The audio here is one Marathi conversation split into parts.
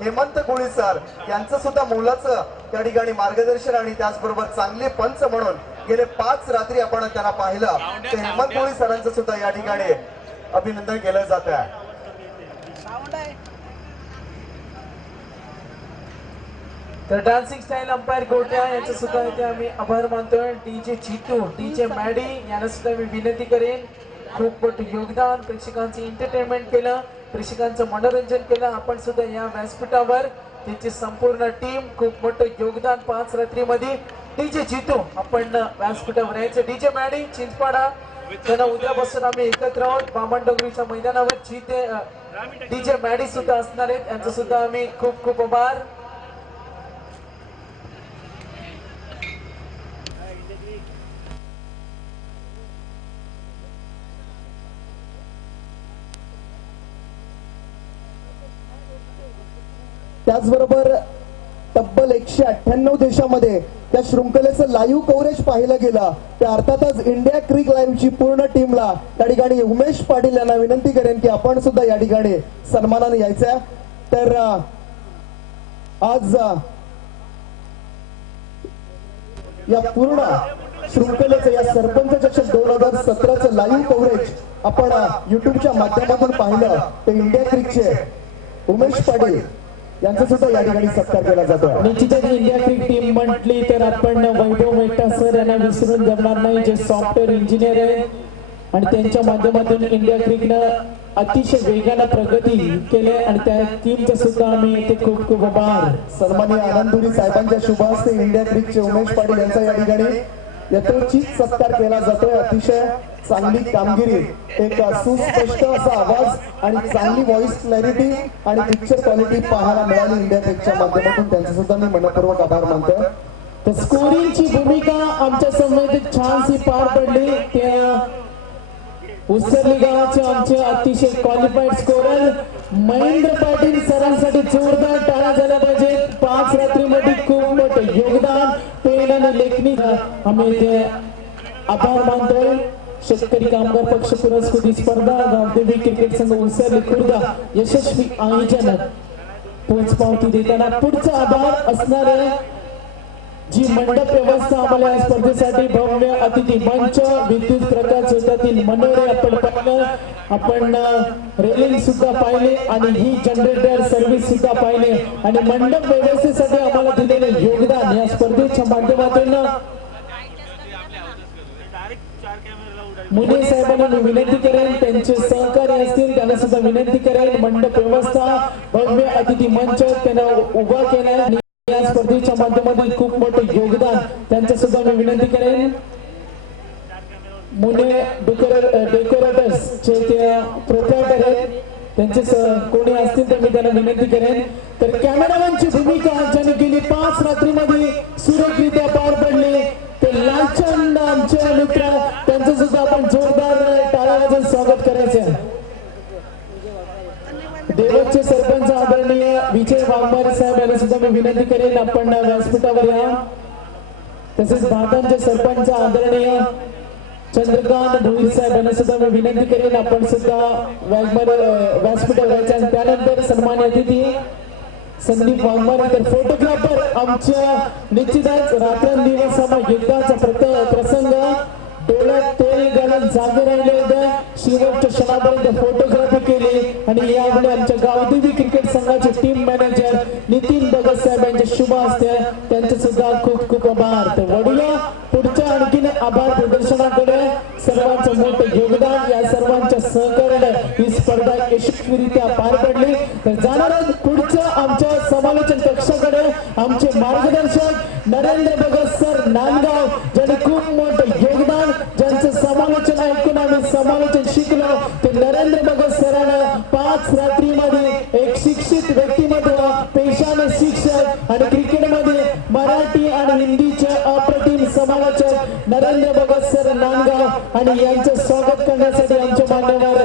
हेमंत कोळी सर यांचं सुद्धा मोलाचं त्या ठिकाणी मार्गदर्शन आणि त्याचबरोबर चांगले पंच म्हणून गेले 5 रात्री आपण त्यांना पाहिलं. तर हेमंत कोळी सरांचं सुद्धा या ठिकाणी अभिनंदन केलं जात आहे. तर डान्सिंग स्टाईल अंपायर गोट्या यांचं सुद्धा इथे आम्ही आभार मानतोय. डीजे चितू, डीजे मॅडी यांना सुद्धा मी विनंती करेन. खूप मोठं योगदान, प्रेक्षकांचं एंटरटेनमेंट केलं, प्रेक्षकांचं मनोरंजन केलं. आपण सुद्धा या व्यासपीठावर त्यांची संपूर्ण टीम खूप मोठं योगदान 5 रात्रीमध्ये. डीजे चितू आपण व्यासपीठावर यायचं. डीजे मॅडी चिंचपाडा त्यांना उद्यापासून आम्ही एकत्र आहोत बामणडोंगरीच्या मैदानावर. डीजे मॅडी सुद्धा असणार आहेत, यांचं सुद्धा आम्ही खूप खूप आभार. त्याचबरोबर तब्बल 198 देशामध्ये त्या शृंखलेचं लाईव्ह कव्हरेज पाहिलं गेलं. त्या अर्थातच इंडिया क्रिक लाईव्हची पूर्ण टीमला त्या ठिकाणी उमेश पाटील यांना विनंती करेन की आपण सुद्धा या ठिकाणी सन्मानाने यायचं. तर आज या पूर्ण शृंखलेचं या सरपंच चषक 2017चं लाईव्ह कव्हरेज आपण युट्यूबच्या माध्यमातून पाहिलं. ते इंडिया क्रिकचे उमेश पाटील यांचा सुद्धा या ठिकाणी सत्कार केला जातो. निश्चितच इंडिया क्रिक टीम म्हटली तर आपण वैभव मेहता सर यांना विसरून जमणार नाही, जे सॉफ्टवेअर इंजिनियर आहेत आणि त्यांच्या माध्यमातून इंडिया क्रिकनं अतिशय वेगाने प्रगती केली आणि त्या टीमचा सुद्धा आम्ही इथे खूप खूप आभार. सन्माननीय आनंदुरी साहेबांच्या शुभ हस्ते इंडिया क्रिकचे उमेश पाटील यांचा या ठिकाणी यथोचित सत्कार केला जातोय. अतिशय चांगली कामगिरी, एक सुस्पष्ट असा आवाज आणि चांगली व्हॉइस क्लॅरिटी आणि पिक्चर क्वालिटी पाहायला मिळाली इंडिया क्रिकच्या माध्यमातून. त्यांचा सुद्धा मी मनपूर्वक आभार मानतोय. तर स्कोरिंगची भूमिका आमच्या समोर छानशी पार पडली. त्या उसरली गावाचे आमचे अतिशय क्वालिफाईड स्कोरर महेंद्र पाटील सरांसाठी जोरदार टाळ्या झाल्या पाहिजेत. 5 रात्रीमध्ये खूप मोठं योगदान पेन आणि लेखनी आम्ही इथे आभार मानतोय. शेतकरी कामगार पक्ष पुरस्कृत स्पर्धा गावदेवी क्रिकेट संघ उसरली खुर्दा यशस्वी आयोजन पोचपावती देताना पुढचा आभार असणार आहे जी मंडप व्यवस्था आम्हाला या स्पर्धेसाठी भव्य अतिथी मंच, विद्युत प्रकाश क्षेत्रातील मनोरे आपण पाहिलं, आपण रेलिंग सुद्धा पाहिले आणि ही जनरेटर सर्व्हिस सुद्धा पाहिले आणि मंडप व्यवस्थेसाठी आम्हाला दिलेले योगदान या स्पर्धेच्या माध्यमातून मुने साहेबांना मी विनंती करेन, त्यांचे सहकारी असतील त्यांना सुद्धा विनंती करेन. मंडप व्यवस्था, भव्य अतिथी मंच त्यांना उभा केला या स्पर्धेच्या माध्यमातून खूप मोठं योगदान त्यांचं सुद्धा मी विनंती करेन. मुने डेकोरेटर्स चे ते प्रोप्रायटर आहेत, त्यांचे कोणी असतील तर मी त्यांना विनंती करेन. तर कॅमेरामॅनची भूमिका ज्यांनी गेली 5 रात्रीमध्ये सुरेखरित्या पार पडली ते लालचंद आमचे मित्र, त्यांचं सुद्धा आपण जोरदार टाळ्या वाजवून स्वागत करायचं. देवचे सरपंच आदरणीय विजय वाघमारे साहेब यांना सुद्धा मी विनंती करेन आपण व्यासपीठावर या. तसेच भातांचे सरपंच आदरणीय चंद्रकांत भोईर साहेब यांना सुद्धा मी विनंती करेन आपण सुद्धा व्यासपीठावर यायचं. आणि त्यानंतर सन्मान्य अतिथी संदीप वाघमारे, तर फोटोग्राफर आमच्या निश्चितच रात्रंदिवस युद्धाचा प्रसंग डोळ्यात तेल घालून जागे राहिले होते. शेवटच्या क्षणापर्यंत फोटोग्राफी केली आणि यावेळी आमच्या गावदेवी क्रिकेट संघाचे टीम मॅनेजर नितीन भगत साहेब यांचे शुभ हस्ते त्यांचे सुद्धा खूप खूप आभार. तर वडूया पुढच्या आणखीन आभार प्रदर्शनाकडे. सर्वांचं मोठं योगदान, या सर्वांच्या सहकार्याने ही स्पर्धा यशस्वीरित्या पार पडली. तर जाणार पुढच्या आमच्या समालोचन कक्षाकडे आमचे मार्गदर्शक नरेंद्र भगत सर नांदगाव, ज्यांनी खूप मोठं योगदान, ज्यांचं समालोचन ऐकून आम्ही समालोचन शिकलो. ते नरेंद्र भगत सरांना 5 रात्रीमध्ये एक शिक्षित व्यक्तिमत्व, पेशाने शिक्षक आणि क्रिकेटमध्ये मराठी आणि हिंदीचे अप्रतिम समालोचक नरेंद्र भगत सर नांदगाव आणि यांचं स्वागत करण्यासाठी आमचे मान्यवर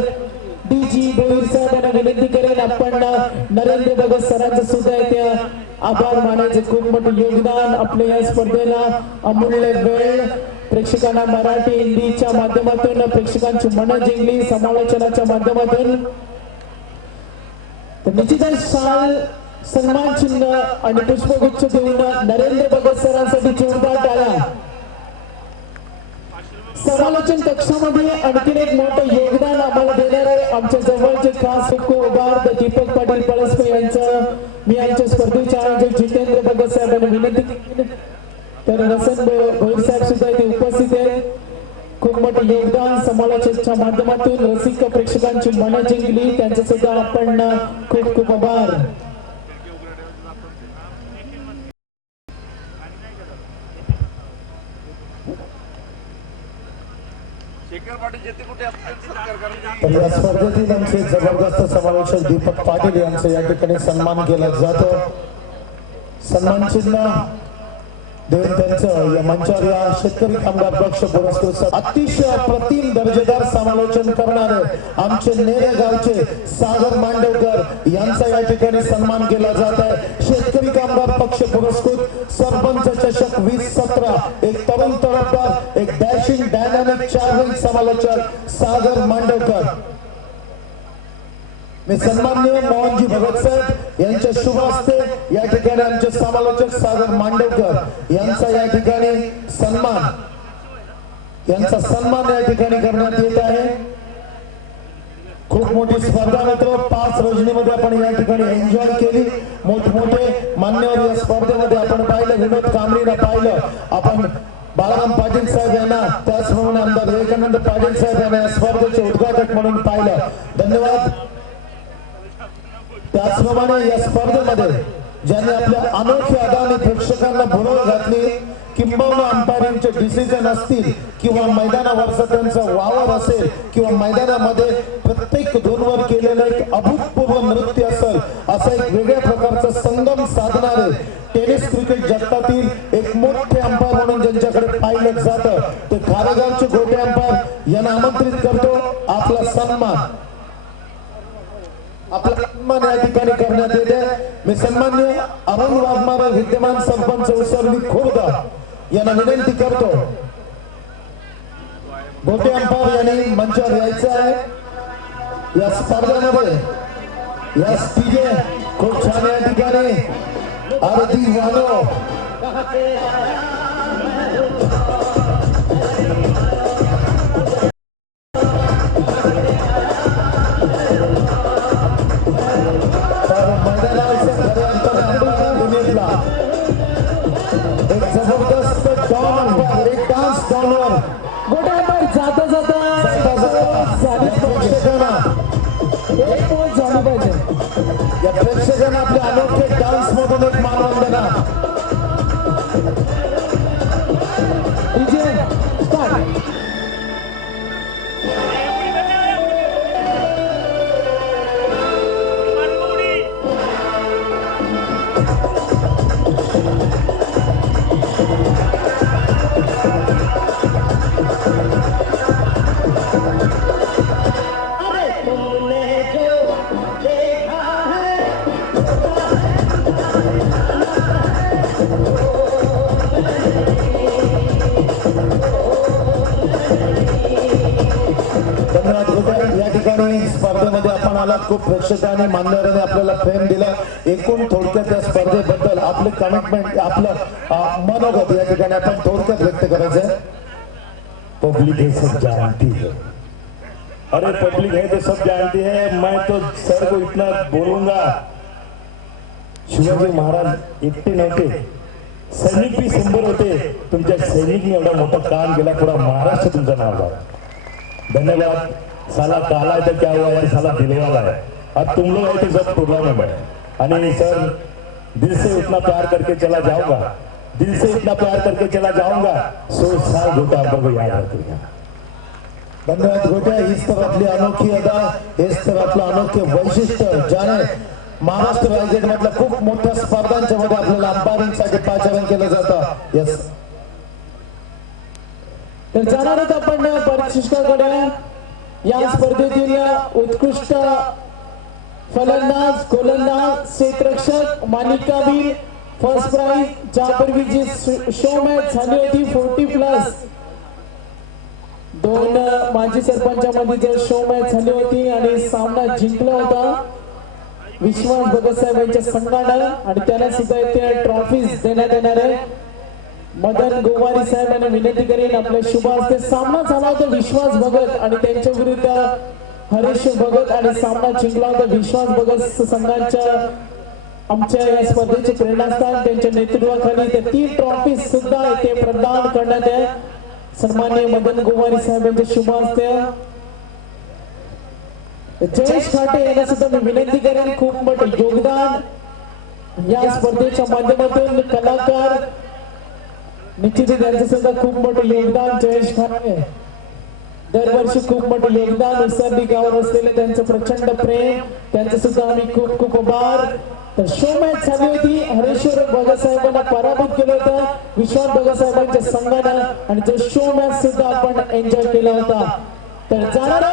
डीजी भोईर साहेबांना विनंती करेन आपण नरेंद्र भगत सरांचं सुद्धा इथे आभार मानायचे. खूप मोठं योगदान आपल्या या स्पर्धेला, अमूल्य वेळ प्रेक्षकांना मराठी हिंदीच्या माध्यमातून प्रेक्षकांची मनं जिंकली समालोचनाच्या माध्यमातून. तर निश्चितच शाल सन्मान चिन्ह आणि पुष्पगुच्छ देऊन नरेंद्र भगत सरांसाठी जोरदार टाळ्या. समालोचन कक्षामध्ये आणखीन एक मोठं योगदान आम्हाला देणार आहे आमच्या जवळचे खास उभार दीपक पाटील पळसपे यांचं मी आमच्या स्पर्धेचे आयोजक जितेंद्र भगत साहेबांना विनंती केली. तर रसन भोईर साहेब सुद्धा इथे उपस्थित आहेत. खूप मोठं योगदान समालोचनच्या माध्यमातून रसिक प्रेक्षकांची मनं जिंकली त्यांचे सुद्धा आपण खूप खूप आभार. तर या स्पर्धेतील आमचे जबरदस्त समालोचक दीपक पाटील यांचा या ठिकाणी सन्मान केला जातो. सन्मान चिन्ह देऊन त्यांचं या मंचावर या शेतकरी कामगार पक्ष पुरस्कृत अतिशय अप्रतिम दर्जेदार समालोचन करणारे आमचे नेरे गावचे सागर मांडवकर यांचा या ठिकाणी सन्मान केला जात आहे. शेतकरी कामगार पक्ष पुरस्कृत सरपंच चषक 2017 एक तरुण तडफदार एक डॅशिंग डायनामिक 4 रंग समालोचक सागर मांडवकर. मी सन्माननीय मोहनजी भगत साहेब यांच्या शुभ हस्ते या ठिकाणी आमचे समालोचक सागर मांडवकर यांचा या ठिकाणी सन्मान या ठिकाणी करण्यात येत आहे. खूप मोठी स्पर्धा मित्र 5 रजनीमध्ये आपण या ठिकाणी एन्जॉय केली. मोठमोठे मान्यवर या स्पर्धेमध्ये आपण पाहिलं. विनोद कांबळीला पाहिलं आपण, बाळाराम पाटील साहेब यांना, त्याचप्रमाणे आमदार विवेकानंद पाटील साहेब यांना या स्पर्धेचे उद्घाटक म्हणून पाहिलं. धन्यवाद. त्याचप्रमाणे या स्पर्धेमध्ये ज्यांनी आपल्या अनोख्या अदाने प्रेक्षकांना भुरळ घातली, किंबहुना अंपायरिंगचे डिसिजन असतील किंवा मैदानावरचा त्यांचा वावर असेल किंवा मैदानामध्ये प्रत्येक दोनवर केलेलं एक अभूतपूर्व नृत्य असेल, असं एक वेगळ्या प्रकारचा संगम साधणारे टेनिस क्रिकेट जगतातील एक मोठे अंपायर म्हणून ज्यांच्याकडे पाहिलं जातं ते खारेगावचे गोटे अंपायर यांना आमंत्रित करतो. आपला सन्मान या ठिकाणी करण्यात येते. मी सन्माननीय अरुण वाघमारे विद्यमान सरपंच उसरली खुर्द यांना विनंती करतो गोटे अंपायर यांनी मंचावर यायचं आहे. या स्पर्धेमध्ये या स्टीजे खूप छान या ठिकाणी आरती वानो या प्रेक्षकांना आपल्या अनोखे डान्स मधून एक मानवंदना. स्पर्धेमध्ये आपण आलात. खूप प्रेक्षकांनी मान्यवरांनी आपल्याला प्रेम दिलं. एकूण थोडक्यात या स्पर्धेबद्दल आपले कमिटमेंट आपलं मनोगत या ठिकाणी आपण थोडक्यात व्यक्त करायचं. पब्लिक है सब जानती है. अरे पब्लिक है तो सब जानती है. मैं तो सर को इतना बोलूंगा, शिवाजी महाराज एकटे नव्हते, सैनिक भी 100 होते. तुमच्या सैनिकने एवढा मोठा काम केला, पुरा महाराष्ट्र तुमचं नाव झालं. धन्यवाद. साला काला है तो क्या हुआ यार, साला दिलवाला है. अब तुम लोग है तो सब प्रोग्राम में. आणि सर दिल से इतना प्यार करके चला जाऊंगा, दिल से इतना प्यार करके चला जाऊंगा, 100 साल गोटा आपको याद रखेगा. धन्यवाद गोट्या. हीच तर आपली अनोखी अदा, हेच तर आपलं अनोखे वैशिष्ट्य, ज्याने महाराष्ट्र रायगड मधल्या खूप मोठ्या स्पर्धांच्या मध्ये आपल्याला अंपायरिंगसाठी पाचारण केलं जातं. यस. तर जाणार आहोत आपण परीक्षकाकडे. या स्पर्धेतील उत्कृष्ट फलंदाज, गोलंदाज, क्षेत्ररक्षक, मालिकावीर, फर्स्ट प्राइज, ज्यापूर्वी जी शो मॅच झाली होती 40+ 2 माजी सरपंचामध्ये जर शो मॅच झाली होती आणि सामना जिंकला होता. विश्वास भगत साहेब यांच्या संघानं आणि त्यांना सुद्धा इथे ट्रॉफीज देण्यात येणार आहे. मदन गोवारी साहेब यांना विनंती करेन आपल्या शुभ हस्ते. सामना झाला होता विश्वास भगत आणि त्यांच्या विरुद्ध हरीश भगत आणि सामना जिंकला होता विश्वास भगत संघाच्या. आमच्या या स्पर्धेचे प्रेरणास्थान त्यांच्या नेतृत्वाखाली त्या 3 ट्रॉफी सुद्धा इथे प्रदान करण्यात आहे. सन्माननीय मदन गोवारी साहेब यांच्या शुभ हस्ते. जयेश खाटे यांना सुद्धा मी विनंती करेन. खूप मोठं योगदान या स्पर्धेच्या माध्यमातून कलाकार निश्चितच त्यांचं सुद्धा खूप मोठं योगदान. जयेश खाटे दरवर्षी खूप मोठं योगदान उसरली गावावर असलेलं त्यांचं प्रचंड प्रेम त्यांचं सुद्धा आम्ही खूप खूप आभार. तर शो मॅच झाली होती. हरेश्वर भगत साहेबांना पराभूत केलं होतं विश्वास भगत साहेबांच्या संघानं आणि तो शो मॅच सुद्धा आपण एन्जॉय केला होता. तर जाणार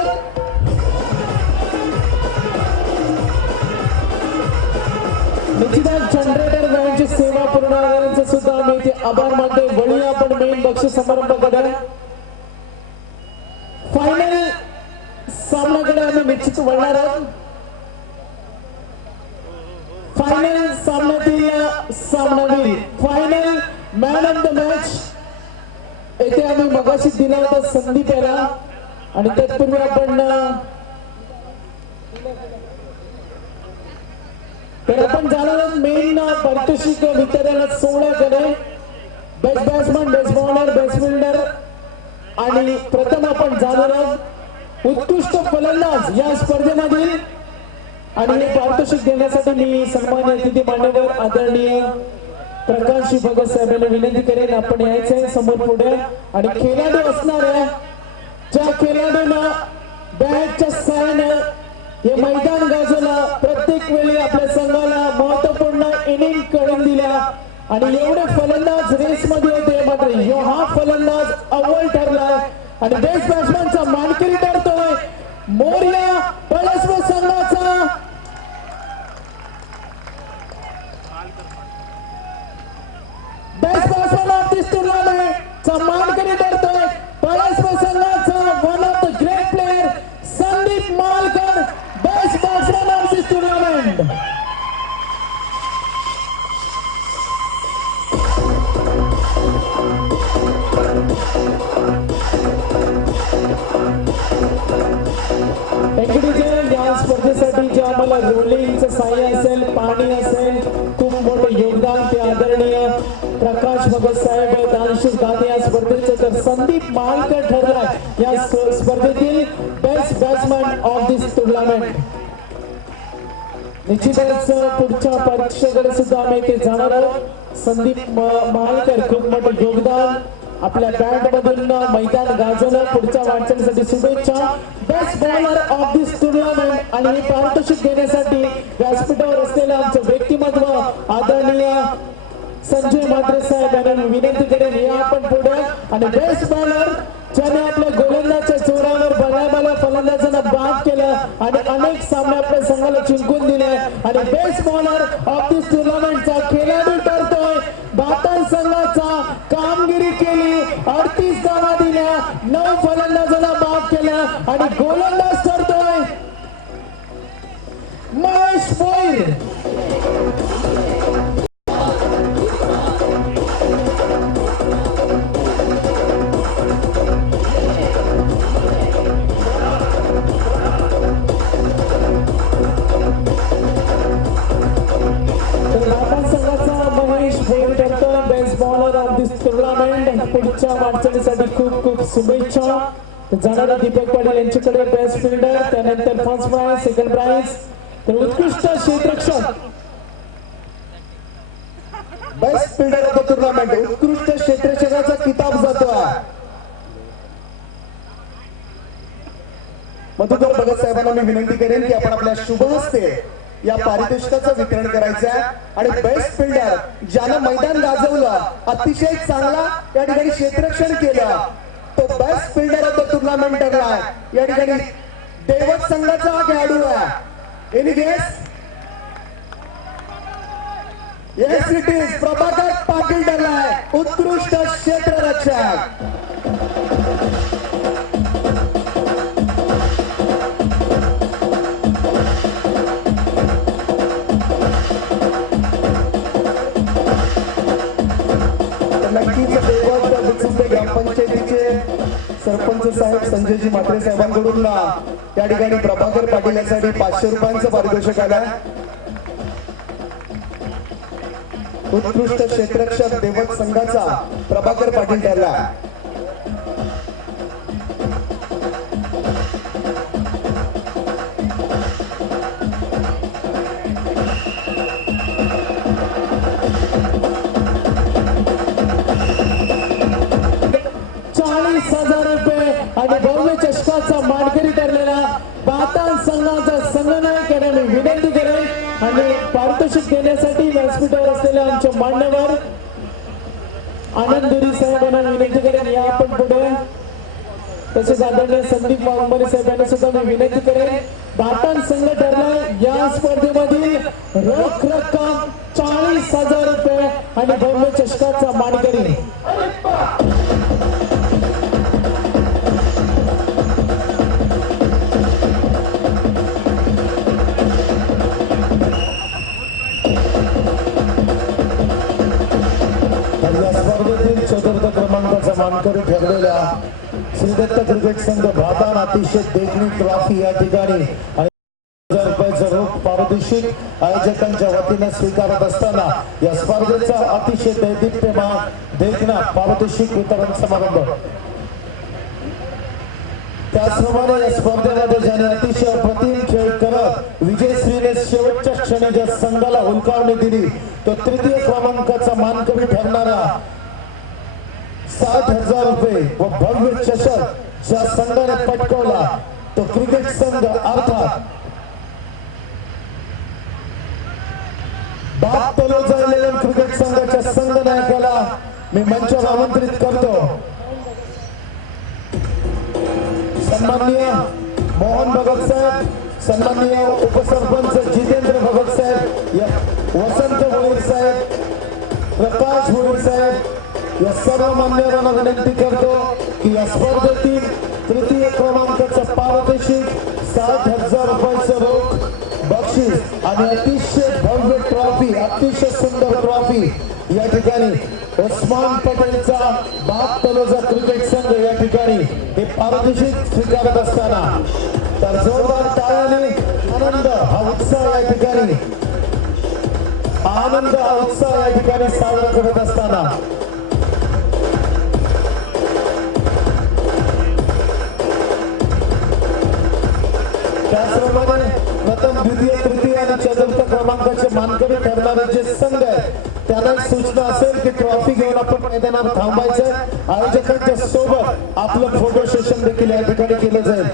निश्चितच जनरेटर व्हॅनची सेवा पुरवणाऱ्यांचा सुद्धा आम्ही इथे आभार मानतो. वळूया आपण मेन बक्षीस समारंभाकडे. फायनल सामन्याकडे आम्ही निश्चित वळणार आहोत. फायनल सामन्यातील सामनावीर final man of the match येथे आम्ही मगाशी दिला होता संदीप याला आणि तत्पूर्वी आपण जाणार मेन पारितोषिक वितरण सोहळ्याकडे. Best batsman best bowler best fielder आणि प्रथम आपण जाणार आहोत उत्कृष्ट फलंदाज या स्पर्धेमधील. आणि हे पारितोषिक देण्यासाठी मी सन्माननीय अतिथी मान्यवर आदरणीय प्रकाश भगत साहेबांना विनंती करेन आपण यायचे समोर पुढे. आणि खेळाडू असणाऱ्या ज्या खेळाडूंना बॅटच्या साहाय्याने हे मैदान गाजवलं प्रत्येक वेळी आपल्या संघाला महत्वपूर्ण इनिंग करून दिल्या आणि एवढे फलंदाज रेस मध्ये होते मात्र हा फलंदाज अव्वल ठरलाय आणि बेस्ट बॅट्समनचा मानकरी ठरतोय मोरया पळसव संघाचा. बेस्ट बॅट्समन ऑफ दिस टुर्नामेंटचा मानकरी ठरतोय पळसव संघाचा one of the great player Sandeep Malkar. Best batsman of this tournament. या स्पर्धेसाठी जे आम्हाला रोलिंगचं साह्य असेल पाणी असेल खूप मोठं योगदान ते आदरणीय प्रकाश भगत साहेब दानशूर गाणे या स्पर्धेचं. तर संदीप मालकर ठरलाय या स्पर्धेतील best batsman of this tournament. निश्चितच पुढच्या परीक्षेकडे सुद्धा आम्ही ते जाणार आहोत. संदीप मालकर खूप मोठं योगदान आपल्या बॅट मधून मैदान गाजवलं. पुढच्या वाटचालीसाठी शुभेच्छा. Best bowler of this tournament आणि हे पारितोषिक देण्यासाठी व्यासपीठावर असलेलं आमचं व्यक्तिमत्व आदरणीय संजय म्हात्रे साहेब यांना विनंती करेन या आपण पुढे. आणि बेस्ट बॉलर ज्याने आपल्या गोलंदाजच्या जोरावर बऱ्याबऱ्या फलंदाजांना बाद केलं आणि अनेक सामने आपल्या संघाला जिंकून दिले आणि बेस्ट बॉलर ऑफ दिस टुर्नामेंटचा खेळाडू ठरतोय भातान संघाचा. कामगिरी केली 38 धावा दिल्या 9 फलंदाजांना बाद केलं आणि गोलंदाज ठरतोय महेश भोईर. पुढच्या वाटचालीसाठी खूप खूप शुभेच्छा. जाणारा दीपक पाटील यांच्याकडे बेस्ट फिल्डर त्यानंतर फर्स्ट प्राइज सेकंड प्राइज तर उत्कृष्ट क्षेत्ररक्षक best fielder of the tournament उत्कृष्ट क्षेत्ररक्षकाचा किताब जातोय. मधुकर भगत साहेबांना मी विनंती करेन की आपण आपल्या शुभ हस्ते या पारितोषिकाचं वितरण करायचं आहे. आणि बेस्ट फिल्डर ज्यानं मैदान गाजवलं अतिशय चांगला या ठिकाणी क्षेत्ररक्षण केलं तो best fielder of the tournament ठरलाय. या ठिकाणी देवत संघाचा हा खेळाडू आहे. Any guess? Yes it is Prabhakar Patil ठरलाय उत्कृष्ट क्षेत्ररक्षक. सरपंच साहेब संजयजी म्हात्रे साहेबांकडून या ठिकाणी प्रभाकर पाटील यासाठी 500 रुपयांचं पारितोषिक आलंय. उत्कृष्ट क्षेत्ररक्षक देवत संघाचा प्रभाकर पाटील ठरला. ₹40,000 आणि भव्य चषकाचा मानकरी ठरलेला बातान संघाचा संघनायक यांना मी विनंती करेन आणि पारितोषिक देण्यासाठी व्यासपीठावर असलेल्या आमचे मान्यवर आनंद दुरी साहेबांना विनंती करेन या आपण पुढे. तसेच आदरणीय संदीप वाघमारे साहेबांना सुद्धा मी विनंती करेन. बातान संघ ठरला या स्पर्धेमधील रोख रक्कम ₹40,000 आणि भव्य चषकाचा मानकरी. स्पर्धेतील चतुर्थ क्रमांकाचा मानकरी ठरलेला श्रीदत्त क्रिकेट संघ भातान अतिशय देखणी ट्रॉफी या ठिकाणी ₹1,000 रोख पारितोषिक आयोजकांच्या वतीने स्वीकारत असताना या स्पर्धेचा अतिशय दैदिप्यमान देखणा पारितोषिक वितरण समारंभ. त्याचप्रमाणे या स्पर्धेमध्ये ज्याने अतिशय अप्रतिम खेळ करत विजयश्रीने शेवटच्या क्षणी ज्या संघाला हुलकावणी दिली तो तृतीय क्रमांकाचा मानकरी ठरणारा ₹60,000 व भव्य चषक ज्या संघाने पटकावला तो क्रिकेट संघ अर्थात बाप तलोजा इलेव्हन क्रिकेट संघाच्या संघनायकाला मी मंचावर आमंत्रित करतो. सन्माननीय मोहन भगत साहेब, सन्माननीय उपसरपंच जितेंद्र भगत साहेब, वसंत भोईर साहेब, प्रकाश भोईर साहेब या सर्व मान्यवरांना विनंती करतो की या स्पर्धेतील तृतीय क्रमांकाचं पारितोषिक ₹60,000 रोख बक्षीस आणि अतिशय भव्य ट्रॉफी, अतिशय सुंदर ट्रॉफी या ठिकाणी उस्मान पटेलचा बाप तलोजा क्रिकेट संघ या ठिकाणी हे पारितोषिक स्वीकारत असताना तर जोरदार टाळ्याने आनंद हा उत्साह या ठिकाणी साजरा करत असताना त्याचप्रमाणे प्रथम, द्वितीय, तृतीय आणि चतुर्थ क्रमांकाचे मानकरी ठरणारे जे संघ आहेत त्यांना सूचना असेल की ट्रॉफी घेऊन आपण मैदानावर थांबायचं. आयोजकांच्या सोबत आपलं फोटो सेशन देखील या ठिकाणी केलं जाईल.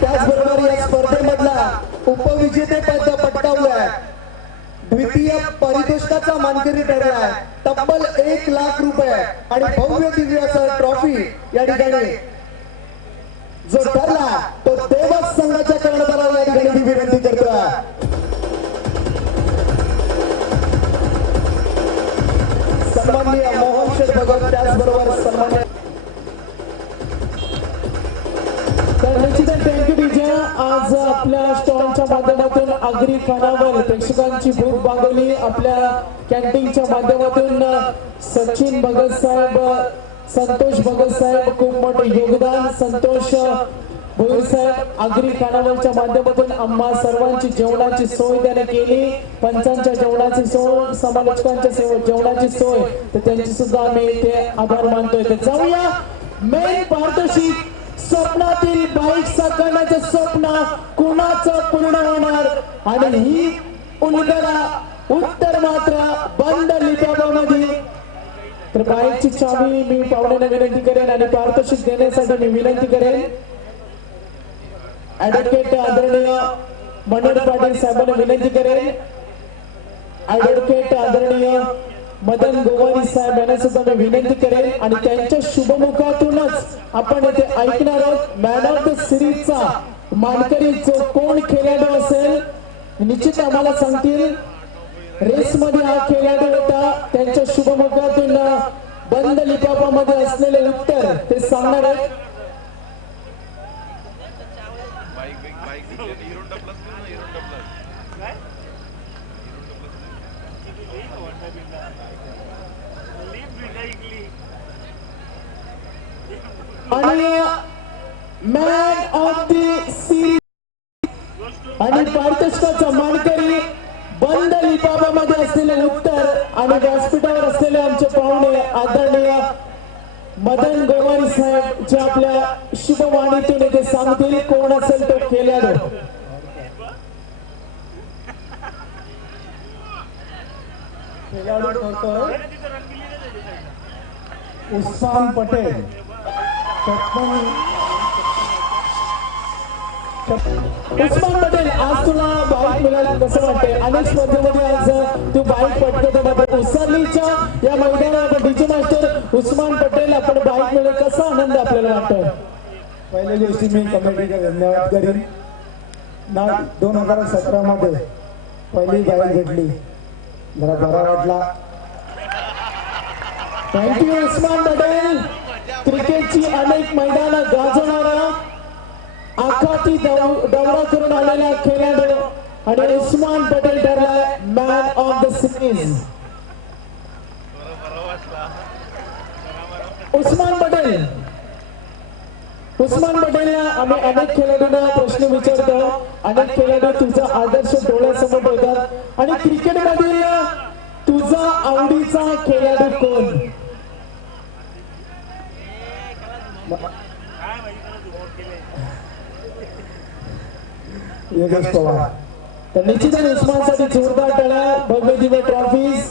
त्याचबरोबर या स्पर्धेमधला उपविजेतेपद पटकावलंय. द्वितीय पारितोषिकाचा मानकरी ठरलाय तब्बल ₹1,00,000 आणि भव्य दिव्य असं ट्रॉफी या ठिकाणी जो ठरला तो देवत संघाच्या कर्णधाराला या ठिकाणी मी विनंती करतोय. सन्माननीय मोहन शेठ भगत, त्याचबरोबर सन्मान्य थँक्यू विजय. आज आपल्या स्टॉलच्या माध्यमातून आगरी खानावर प्रेक्षकांची भूक भागवली. आपल्या कॅन्टीनच्या माध्यमातून सचिन भगत साहेब, संतोष भगत साहेब खूप मोठे योगदान, संतोष भोईर साहेब आगरी खानावरच्या माध्यमातून आम्हा सर्वांची जेवणाची सोय त्याने केली. पंचांच्या जेवणाची सोय, समालोचकांच्या जेवणाची सोय, तर त्यांची सुद्धा आम्ही ते आभार मानतोय. तर जाऊया मेन पारितोषिक. स्वप्नातील बाईक साकारण्याचं स्वप्न कुणाचं पूर्ण होणार आणि ही उलगडा उत्तर मात्र बंद लिपामध्ये. तर बाईकची चावी मी पाहुण्यांना विनंती करेन आणि पारितोषिक देण्यासाठी मी विनंती करेन ऍडव्होकेट आदरणीय मनोहर पाटील साहेबांना विनंती करेन. ऍडव्होकेट आदरणीय मदन गोवारी साहेब यांना सुद्धा मी विनंती करेन आणि त्यांच्या शुभमुखातूनच आपण येथे ऐकणार आहोत मॅन ऑफ द सिरीजचा मानकरी जो कोण खेळाडू असेल निश्चित आम्हाला सांगतील. रेस मध्ये हा खेळाडू होता, त्यांच्या शुभमुखातून बंद लिफाफामध्ये असलेले उत्तर ते सांगणार आहेत. आणि मॅन ऑफ द सिरीज आणि पारितोषिकाचा मानकरी बंद लिफाफ्यामध्ये असलेले उत्तर आणि व्यासपीठावर असलेले आमचे पाहुणे आदरणीय मदन गोवारी साहेब जे आपल्या शुभवाणीतून येथे सांगतील कोण असेल तो खेळाडू. खेळाडू करतोय उस्मान पटेल. उस्मान पटेल, आज तुला बाईक मिळाली कसं वाटते? अनेक स्पर्धेमध्ये आज तू बाईक पटकवतो. उसरलीच्या या मैदानात डीजे मास्टर उस्मान पटेल आपण बाईक मिळेल, कसा आनंद आपल्याला वाटतोय? पहिल्या दिवशी मी कमिटीचा धन्यवाद करीन. 2017 मध्ये पहिली बाईक भेटली, जरा बरा वाटला. थँक्यू उस्मान पटेल. क्रिकेटची अनेक मैदानं गाजवणारा आखाती दौरा करून आलेला खेळाडू आणि उस्मान पटेल ठरला man of the series. Usman Patel आम्ही अनेक खेळाडूंना प्रश्न विचारतो. अनेक खेळाडू तुझा आदर्श डोळ्यासमोर ठेवतात आणि क्रिकेटमधील तुझा आवडीचा खेळाडू कोण? योगेश पवार. तर निश्चितच उस्मानसाठी जोरदार टाळ्या. भव्य दिव्य ट्रॉफीज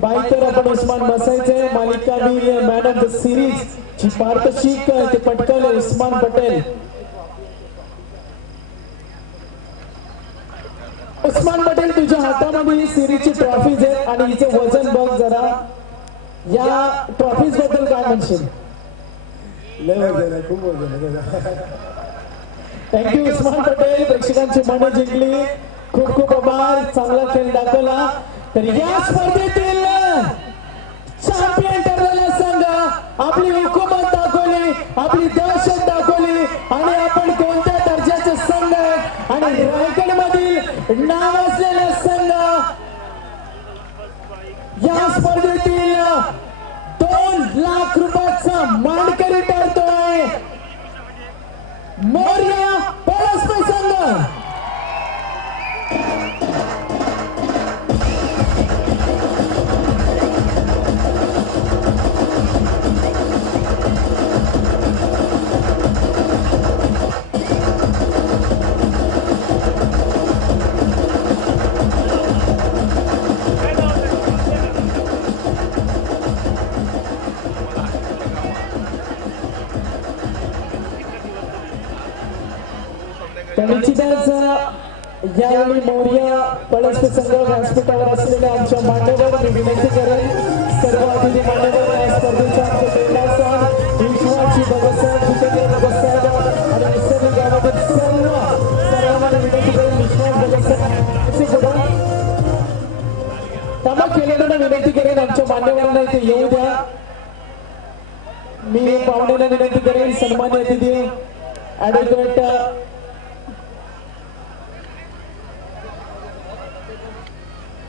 बाईकवर आपण उस्मान बसायचे. मालिकावीर मॅन ऑफ द सिरीज ची पारितोषिक ते पटकावले उस्मान पटेल. उस्मान पटेल, तुझ्या हातामध्ये सिरीजची ट्रॉफीज आहेत आणि हिचे वजन बघ जरा. या ट्रॉफीज बद्दल काय म्हणशील? लय वजन आहे, खूप वजन आहे. थँक्यू उस्मान पटेल. प्रेक्षकांची मनं जिंकली. खूप खूप आभार. चांगला खेळ दाखवला. तर या स्पर्धेतील चॅम्पियन ठरलेला संघ आपली हुकूमत दाखवली, आपली दहशत दाखवली आणि आपण कोणत्या दर्जाचे संघ आहेत आणि रायगड मधील नाव असलेला संघ या स्पर्धेतील 2 लाख रुपयाचा मानकरी ठरतोय. मोरया पळसपे संघ. निश्चितच यावेळी मोरया पळसपे संघ व्यासपीठावर असलेल्या आमच्या मान्यवर मी विनंती करेन सर्व अतिथी मान्यवर या स्पर्धेच्या आमचे प्रेरणास्थान विश्वाची बाबासाहेब जितेंद्र बाबासाहेब आणि विसर्ग गावातील सर्वांना विनंती करेन विश्वास बाबासाहेब तमाम खेळाडूंना विनंती करेन आमच्या मान्यवरांना इथे येऊ द्या. मी पाहुण्यांना विनंती करेन सन्मान्य अतिथी ऍडव्होकेट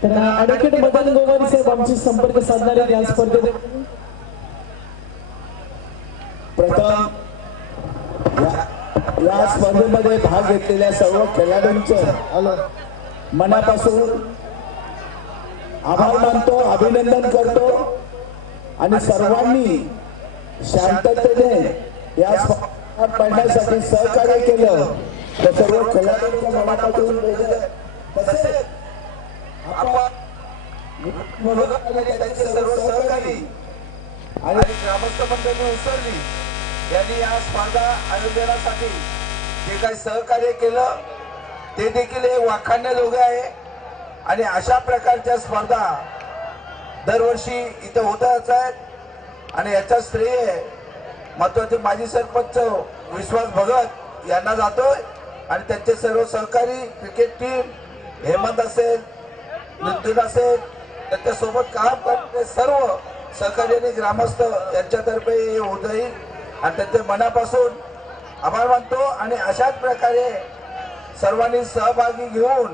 ऍडव्होकेट मदन गोवारी साहेब आमची संपर्क साधणारे या स्पर्धेत. प्रथम या स्पर्धेमध्ये भाग घेतलेल्या सर्व खेळाडूंचं मनापासून आभार मानतो, अभिनंदन करतो आणि सर्वांनी शांततेने या स्पर्धेत पडण्यासाठी सहकार्य केलं तर सर्व खेळाडूंच्या मनापासून तसेच त्यांचे सर्व सहकारी आणि ग्रामस्थ मंडळी उसरली यांनी या स्पर्धा आयोजनासाठी जे काही सहकार्य केलं ते देखील वाखाणण्याजोगे आहे. आणि अशा प्रकारच्या स्पर्धा दरवर्षी इथे होतच आहेत आणि याचा श्रेय महत्वाचे माजी सरपंच विश्वास भगत यांना जातोय आणि त्यांचे सर्व सहकारी क्रिकेट टीम हेमंत असेल, नितीन असेल, त्यांच्यासोबत काम करणारे सर्व सहकारी आणि ग्रामस्थ यांच्यातर्फे हे होत आहे आणि त्यांच्या मनापासून आभार मानतो. आणि अशाच प्रकारे सर्वांनी सहभागी घेऊन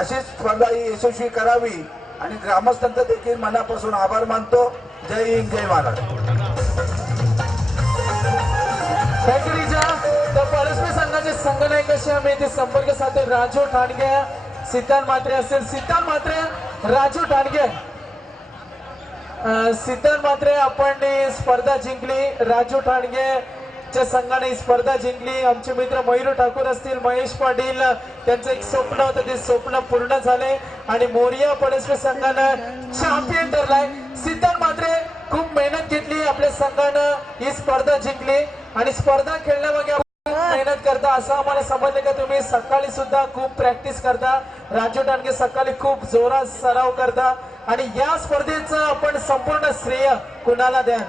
अशीच स्पर्धा ही यशस्वी करावी आणि ग्रामस्थांचा देखील मनापासून आभार मानतो. जय हिंद, जय महाराष्ट्र. फॅक्टरीच्या तर पळसपे संघाचे संघनायक असे आम्ही ते संपर्क साधे राजू ठाणगे, सिद्धांत म्हात्रे असेल. सिद्धांत म्हात्रे, राजू ठाणगे. सिद्धांत म्हात्रे आपण ही स्पर्धा जिंकली. राजू ठाणगे च्या संघाने ही स्पर्धा जिंकली. आमचे मित्र मयूर ठाकूर असतील, महेश पाटील, त्यांचं एक स्वप्न होतं, ते स्वप्न पूर्ण झाले आणि मोरिया पळसपे संघानं चॅम्पियन ठरलाय. सिद्धांत म्हात्रे खूप मेहनत घेतली, आपल्या संघानं ही स्पर्धा जिंकली आणि स्पर्धा खेळण्यामागे खूप मेहनत करता असं आम्हाला समजलं का तुम्ही सकाळी सुद्धा खूप प्रॅक्टिस करता. राजू ठाणगे सकाळी खूप जोरात सराव करता आणि या स्पर्धेचं आपण संपूर्ण श्रेय कुणाला द्याल?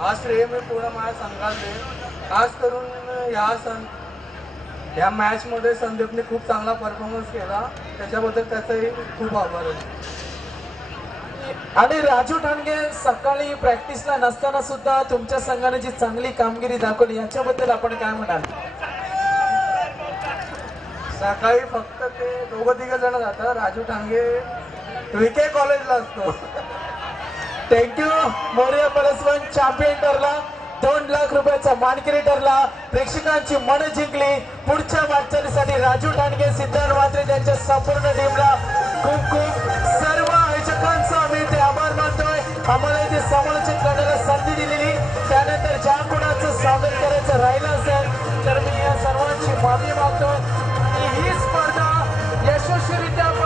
आज श्रेय मी पूर्ण माझ्या संघाला देईन. खास करून या मॅच मध्ये संदीपने खूप चांगला परफॉर्मन्स केला, त्याच्याबद्दल त्याचाही खूप आभार आहे. आणि राजू ठाणगे सकाळी प्रॅक्टिसला नसताना सुद्धा तुमच्या संघाने जी चांगली कामगिरी दाखवली याच्याबद्दल आपण काय म्हणाल? सकाळी फक्त ते दोघं तिघ जण जातात. राजू ठाणगे विके कॉलेजला असतो. थँक्यू. मोरिया पळसवन चॅम्पियन ठरला, 2 लाख रुपयाचा मानकरी ठरला, प्रेक्षकांची मन जिंकली. पुढच्या वाटचालीसाठी राजू ठाणगे, सिद्धांत म्हात्रे त्यांच्या संपूर्ण टीमला खूप खूप